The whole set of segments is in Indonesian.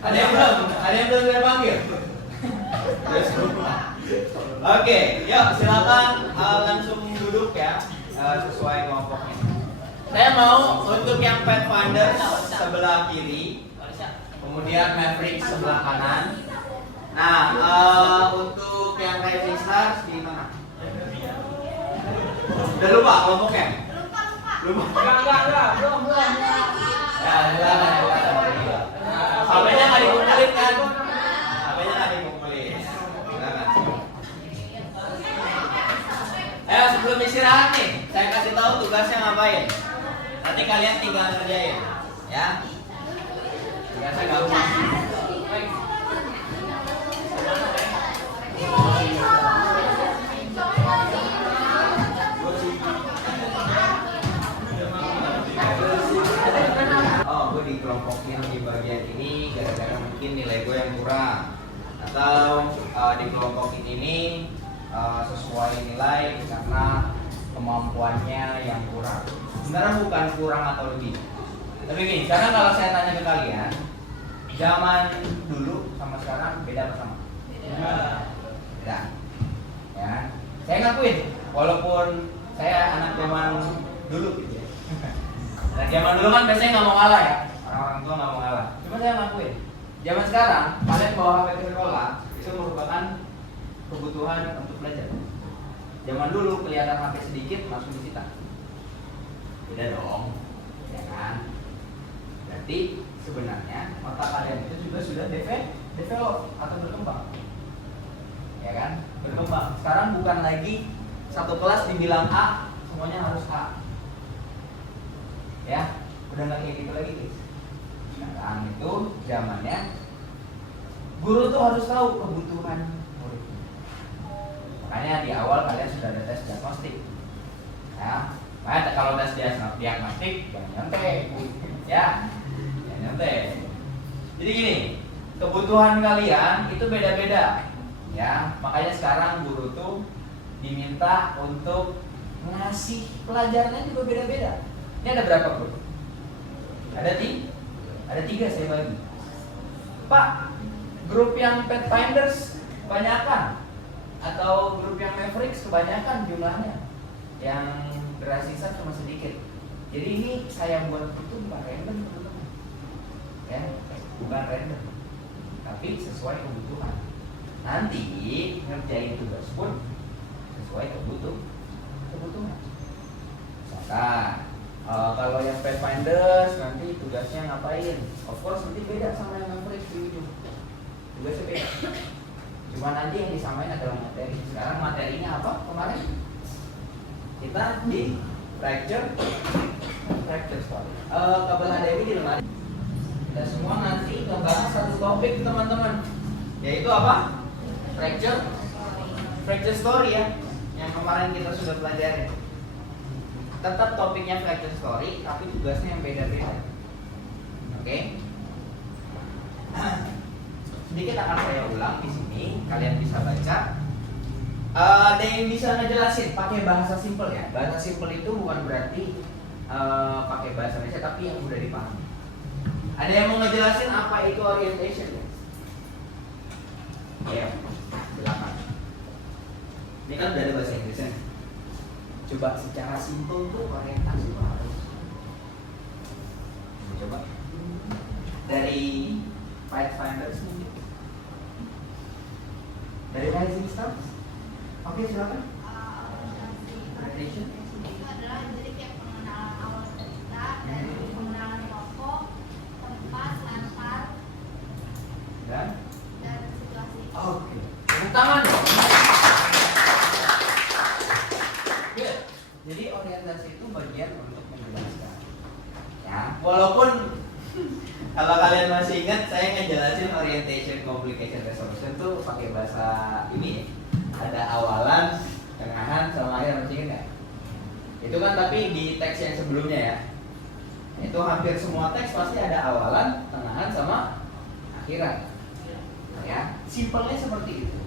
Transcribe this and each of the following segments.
Ada yang belum saya panggil? Oke, yuk silakan langsung duduk ya sesuai kelompoknya. Saya mau untuk yang Pathfinder sebelah kiri, kemudian Maverick sebelah kanan. Nah, untuk yang Rising Stars di mana? Udah lupa kelompoknya? Lupa. Enggak, belum. Ya, silakan. HP-nya nggak dikumpulin kan? HP-nya nggak dikumpulin. Silakan. Ayo sebelum istirahat nih, saya kasih tahu tugasnya ngapain. Nanti kalian tinggal ngerjain, ya. Tugasnya gampang. Gue dikelompokin di bagian ini gara-gara mungkin nilai gue yang kurang, atau dikelompokin ini sesuai nilai karena kemampuannya yang kurang. Sebenarnya bukan kurang atau lebih, tapi gini, sekarang kalau saya tanya ke kalian, zaman dulu sama sekarang beda apa sama? Beda. Ya, saya ngakuin, walaupun saya anak zaman dulu gitu ya. Nah, zaman dulu kan biasanya nggak mau ngalah ya, orang-orang tua nggak mau ngalah. Cuma saya ngakuin, zaman sekarang kalian bawa HP ke sekolah itu merupakan kebutuhan untuk belajar. Zaman dulu kelihatan HP sedikit langsung disita. Beda dong, ya kan? Berarti sebenarnya otak kalian itu juga sudah develop atau berkembang, ya kan? Berkembang. Sekarang bukan lagi satu kelas dibilang A semuanya harus A. Ya, udah nggak kayak gitu lagi guys. Sekarang itu zamannya guru tuh harus tahu kebutuhan murid. Makanya di awal kalian sudah ada tes diagnostik. Ya, makanya kalau tes diagnostik jangan nyontek, ya, jangan nyontek. Jadi gini, kebutuhan kalian itu beda-beda. Ya, makanya sekarang guru tuh diminta untuk ngasih pelajarannya juga beda-beda. Ini ada berapa grup? Ada tiga saya bagi. Pak, grup yang Pathfinders kebanyakan atau grup yang Mavericks kebanyakan jumlahnya, yang Rising cuma sedikit. Jadi ini saya buat itu bukan random teman-teman, ya, bukan random, tapi sesuai kebutuhan. Nanti ngerjain tugas pun sesuai kebutuhan. Misalkan kalau yang Pathfinders nanti tugasnya ngapain? Of course nanti beda sama yang Mavericks di ujung. Tugasnya beda. Cuma nanti yang disamain adalah materi. Sekarang materinya apa kemarin? Kita di fracture story. Kabel HDMI di lemari. Kita semua nanti ngebahas satu topik teman-teman. Yaitu apa? Fracture story ya. Yang kemarin kita sudah pelajari. Tetap topiknya fracture story, tapi tugasnya yang beda-beda. Oke? Sedikit akan saya ulang di sini, kalian bisa baca. Ada yang bisa ngejelasin pakai bahasa simple ya. Bahasa simple itu bukan berarti pakai bahasa Indonesia, tapi yang mudah dipahami. Ada yang mau ngejelasin apa itu orientation? Ya, silakan. Ini kan udah ada bahasa Inggrisnya. Coba secara simpel tuh orientasi itu harus. Coba dari Pathfinders mungkin, dari Rising Stars. Oke, silakan. Orientation itu adalah jadi kayak pengenalan awal cerita, dari pengenalan tokoh, tempat, latar, dan situasi. oke. Tepuk tangan dong. Jadi orientasi itu bagian untuk menjelaskan. Ya, walaupun kalau kalian masih ingat saya ngejelasin orientation complication resolution tuh pakai bahasa ini, ada awalan, tengahan, sama akhir, masih ingat nggak? Itu kan tapi di teks yang sebelumnya ya. Itu hampir semua teks pasti ada awalan, tengahan, sama akhiran. Ya, simpelnya seperti itu.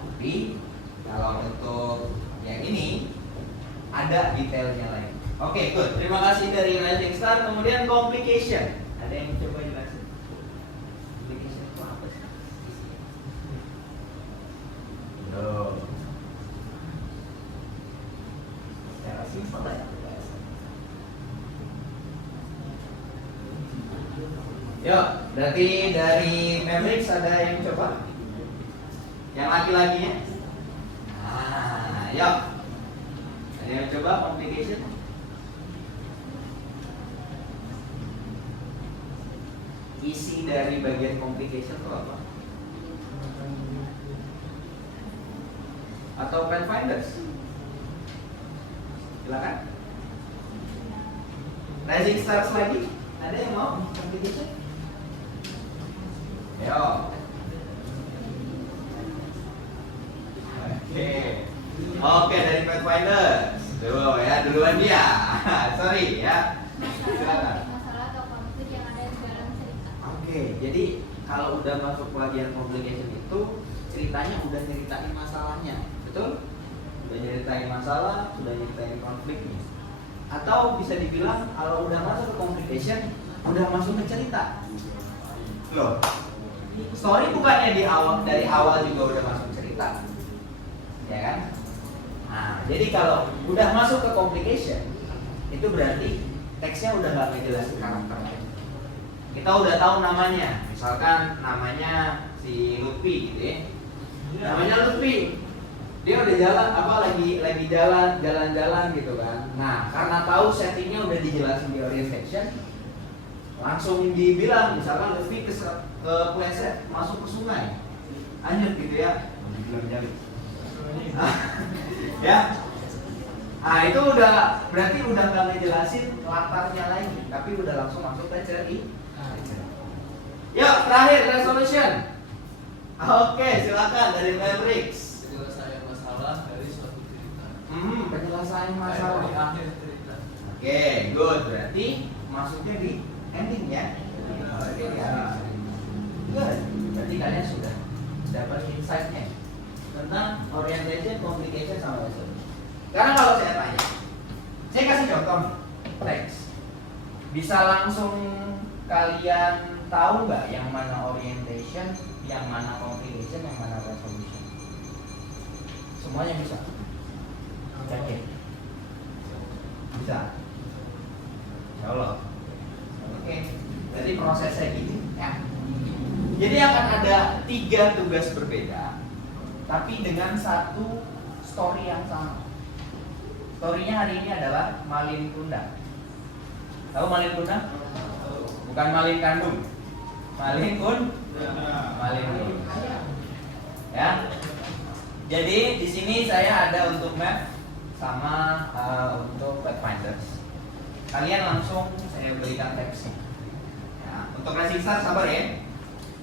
Tapi kalau untuk yang ini ada detailnya lain. Oke, good. Terima kasih dari Rising Star. Kemudian complication. Ada yang coba jelasin? Yuk, berarti dari Mavericks ada yang coba? Yang laki-lakinya? Yuk. Ada yang coba complication? Isi dari bagian complication itu apa? Atau Pathfinders? Silakan. Rising Stars lagi? Ada yang mau complication? Yo. Oke, dari Pathfinders. Dulu ya, duluan dia. Sorry ya. Masalah atau konflik yang ada di dalam cerita. Oke, jadi kalau udah masuk bagian complication itu ceritanya udah nyeritain masalahnya, betul? Udah nyeritain masalah, udah nyeritain konfliknya. Atau bisa dibilang kalau udah masuk ke complication, udah masuk ke cerita. Loh, story bukannya dari awal juga udah masuk cerita, ya kan? Nah, jadi kalau udah masuk ke complication, itu berarti teksnya udah nggak ngejelasin karakternya. Kita udah tahu namanya, misalkan namanya si Lutfi gitu ya. Namanya Lutfi, dia udah jalan lagi jalan-jalan gitu kan. Nah, karena tahu settingnya udah dijelasin di orientation, langsung dibilang misalkan Lutfi kepleset masuk ke sungai, hanyut gitu ya. Ya. Nah, itu udah berarti udah nggak ngejelasin latarnya lagi, tapi udah langsung masuk ke cerita. Yuk, terakhir resolution. Oke, silakan dari Mavericks. Penyelesaian masalah dari suatu cerita. Penyelesaian masalah. Di akhir cerita. Oke, good. Berarti masuknya di ending ya. Oke, good. Berarti kalian sudah dapat insight-nya tentang orientation, communication, sama resolution. Karena kalau saya tanya, saya kasih contoh teks. Bisa langsung kalian tahu nggak yang mana orientation, yang mana communication, yang mana resolution? Semuanya bisa. Yakin? Bisa. Ya Allah. Oke. Jadi prosesnya gini ya. Jadi akan ada 3 tugas berbeda, tapi dengan satu story yang sama. Storynya hari ini adalah Malin Kundang. Tahu Malin Kundang? Bukan Malin Kandung. Malin Kundang. Ya. Jadi di sini saya ada untuk map sama untuk Pathfinders. Kalian langsung saya berikan teksnya. Ya, untuk Rising Star sabar ya.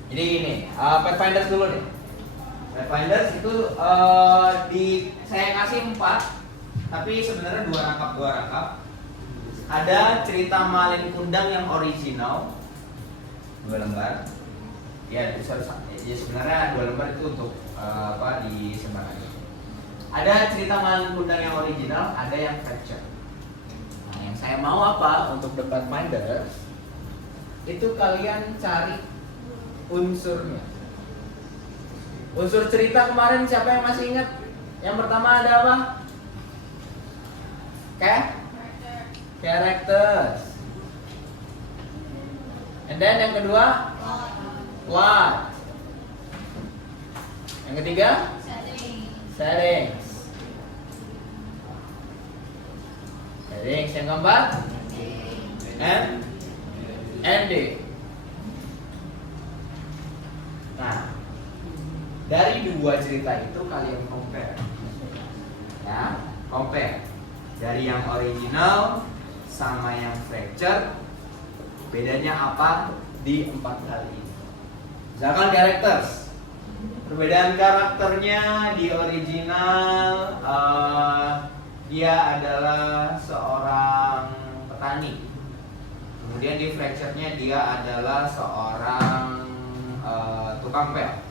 Jadi gini, Pathfinders dulu deh. Pathfinders itu saya kasih 4, tapi sebenarnya 2 rangkap. Ada cerita Malin Kundang yang original 2 lembar. Ya, sebenarnya 2 lembar itu untuk disebarkan. Ada cerita Malin Kundang yang original, ada yang fracture. Nah, yang saya mau apa untuk The Pathfinders itu kalian cari unsurnya. Unsur cerita kemarin siapa yang masih ingat? Yang pertama ada apa? Characters. And then yang kedua plot. Yang ketiga settings. Yang keempat ending. Nah, dari 2 cerita itu kalian compare. Ya, compare. Dari yang original sama yang fracture, bedanya apa di 4 kali ini? Misalkan characters. Perbedaan karakternya di original dia adalah seorang petani. Kemudian di fracture-nya dia adalah seorang tukang pel.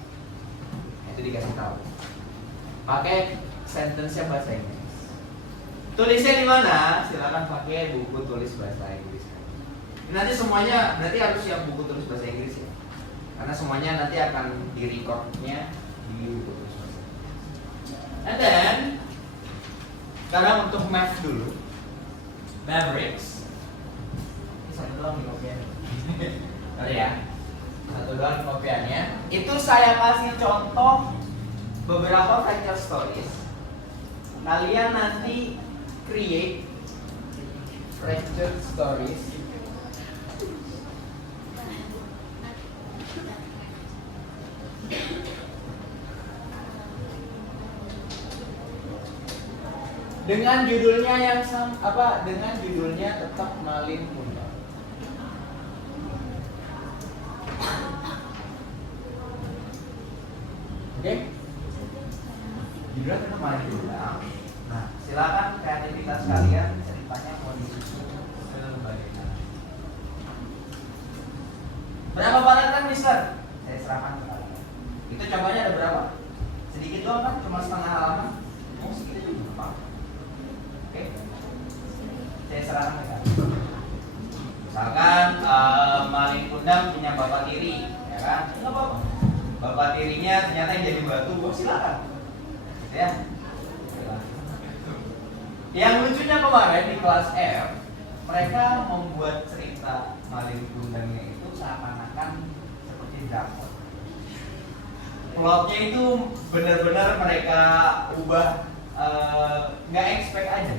Itu dikasih tahu. Pakai sentence-nya bahasa Inggris. Tulisnya di mana? Silakan pakai buku tulis bahasa Inggris. Nanti semuanya berarti harus siap buku tulis bahasa Inggris ya. Karena semuanya nanti akan di-recordnya di buku tulis bahasa Inggris. And then sekarang untuk math dulu. Mavericks. Ini satu doang nih, oke. Ada ya? Satu doang kopiannya. Itu saya kasih contoh beberapa fractal stories. Kalian nanti create fractal stories dengan judulnya yang dengan judulnya tetap Malin Kundang. Oke? Judulnya tetap Malin Kundang. Nah, silakan kreativitas kalian ceritanya mau disusun sebagaimana. Berapa paragraf, Mister? Saya serahkan ke kalian. Itu contohnya ada berapa? Sedikit doang kan, cuma setengah halaman. Mau segitu juga apa? Oke, saya serahkan ke kalian. Misalkan Malin Kundang punya bapak tiri, ya kan? Nggak apa-apa. Bapak tirinya ternyata yang jadi batu, silakan. Gitu ya. Yang lucunya kemarin di kelas F, mereka membuat cerita Malin Kundangnya itu seakan-akan seperti drakor. Plotnya itu benar-benar mereka ubah, nggak expect aja.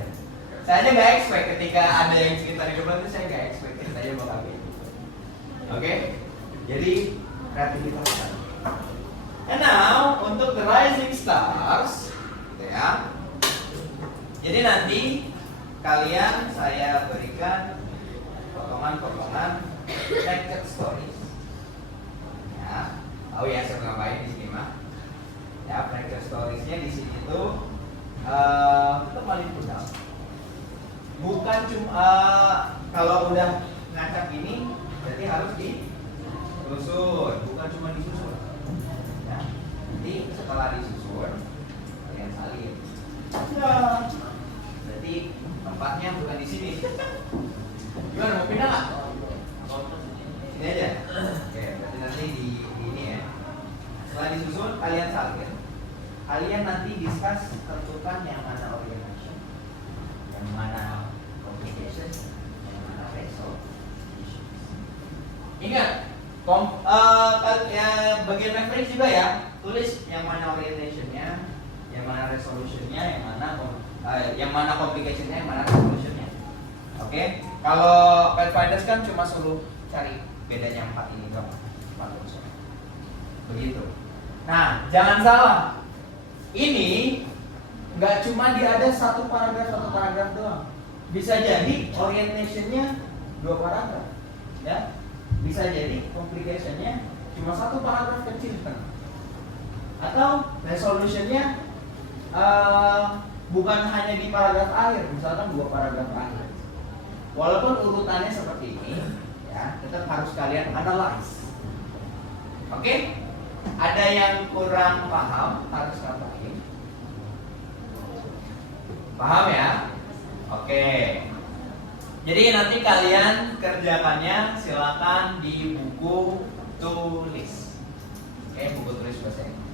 Saya aja nggak expect ketika ada yang cerita di depan itu, saya nggak expect ceritanya bakal kayak gitu. Oke, jadi kreativitas. And now untuk the rising stars, gitu ya. Jadi nanti kalian saya berikan potongan-potongan fractal stories. Ya, tahu ya saya ngapain di sini mah? Ya, fractal storiesnya di sini tuh itu Malin Kundang. Bukan cuma kalau udah ngacak gini, berarti harus disusun, bukan cuma disusun. Ya, nanti setelah disusun kalian salin. Ya. Berarti tempatnya bukan di sini. Gimana, mau pindah nggak? Sini aja. Oke, berarti nanti di ini ya. Setelah disusun kalian salin. Kalian nanti discuss, tentukan yang mana orientation, yang mana complication, yang mana resolution. Ingat, bagian reference juga ya. Tulis yang mana orientationnya, yang mana resolutionnya, yang mana complicationnya, yang mana resolutionnya. Oke, kalau Pathfinders kan cuma suruh cari bedanya 4 ini dong, 4 unsur. Begitu. Nah, jangan salah. Ini nggak cuma ada satu paragraf doang. Bisa jadi orientationnya 2 paragraf, ya. Bisa jadi complicationnya cuma 1 paragraf kecil kan. Atau resolutionnya bukan hanya di paragraf akhir, misalkan 2 paragraf akhir. Walaupun urutannya seperti ini, ya, tetap harus kalian analyze. Oke? Ada yang kurang paham harus ngapain? Paham ya? Oke. Jadi nanti kalian kerjakannya silakan di buku tulis. Oke, buku tulis bahasa Inggris.